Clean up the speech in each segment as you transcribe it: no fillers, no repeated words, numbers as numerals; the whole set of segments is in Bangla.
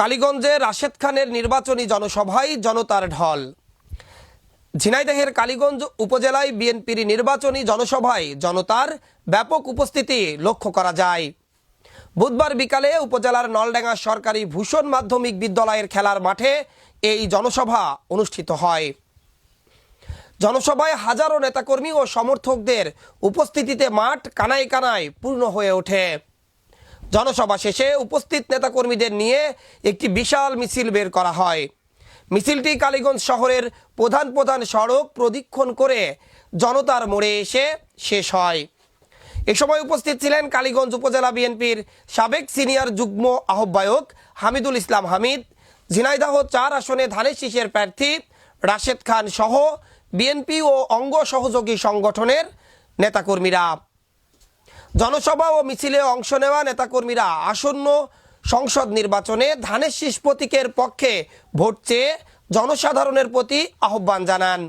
কালীগঞ্জে রাশেদ খানের নির্বাচনী জনসভায় জনতার ঢল। ঝিনাইদহের কালীগঞ্জ উপজেলায় বিএনপির নির্বাচনী জনসভায় জনতার ব্যাপক উপস্থিতি লক্ষ্য করা যায়। বুধবার বিকালে উপজেলার নলডাঙ্গা সরকারি ভূষণ মাধ্যমিক বিদ্যালয়ের খেলার মাঠে এই জনসভা অনুষ্ঠিত হয়। জনসভায় হাজারো নেতাকর্মী ও সমর্থকদের উপস্থিতিতে মাঠ কানায় কানায় পূর্ণ হয়ে ওঠে। জনসভা শেষে উপস্থিত নেতাকর্মীদের নিয়ে একটি বিশাল মিছিল বের করা হয়। মিছিলটি কালীগঞ্জ শহরের প্রধান প্রধান সড়ক প্রদক্ষিণ করে জনতার মোড়ে এসে শেষ হয়। এ সময় উপস্থিত ছিলেন কালীগঞ্জ উপজেলা বিএনপির সাবেক সিনিয়র যুগ্ম আহ্বায়ক হামিদুল ইসলাম হামিদ, ঝিনাইদহ ৪ আসনে ধানের শীষের প্রার্থী রাশেদ খান সহ বিএনপি ও অঙ্গ সহযোগী সংগঠনের নেতাকর্মীরা। জনসভা ও মিছিলে অংশ নেওয়া নেতাকর্মীরা আসন্ন সংসদ নির্বাচনে ধানের শীষ প্রতীকের পক্ষে ভোট চেয়ে জনসাধারণের প্রতি আহ্বান জানান।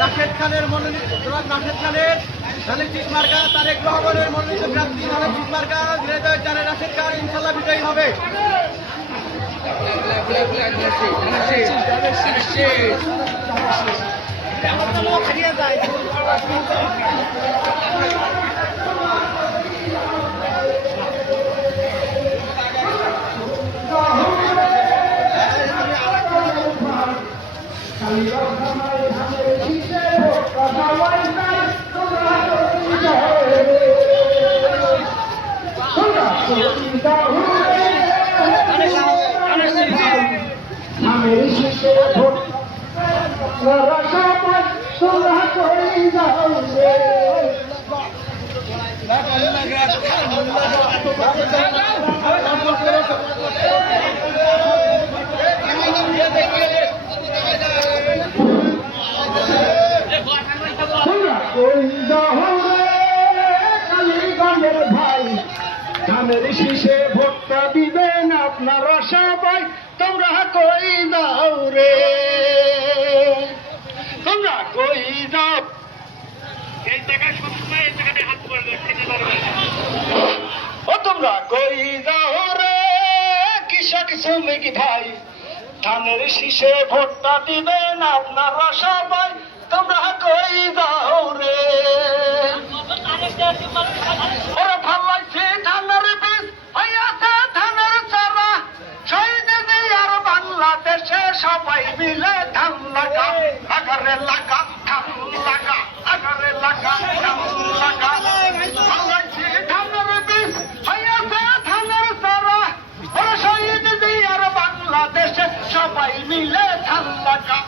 রাশেদ খানের মনোনীত রাশেদ খানের ধানের শীষ মার্কা, তারেক রহমানের মনোনীত প্রার্থী ধানের শীষ মার্কা, ঝিনাইদহের জানে রাশেদ খান ইনশাল্লাহ বিজয়ী হবে। Gracias. তোমরা কই যাও এই জায়গায় সবসময় এই জায়গাতে হাত পড়বে খেতে পারবে ও তোমরা কই যাও রে কৃষক শ্রমিক ভাই ধানের শীষে ভোটটা দিবেন আপনারা সবাই তোমরা কই যাও রে ওরা ভাল্লাইছে ধানের বীজ হইয়াছে ধানের চারা শহীদ আর বাংলাদেশে সবাই মিলে ধান লাগা আগারে লাগা ধান লাগা আগারে লাগা ধান লাগা ভাল্লাইছে ধানের বীজ হইয়াছে ধানের চারা ওরা শহীদ আর বাংলাদেশে সবাই মিলে ধান লাগা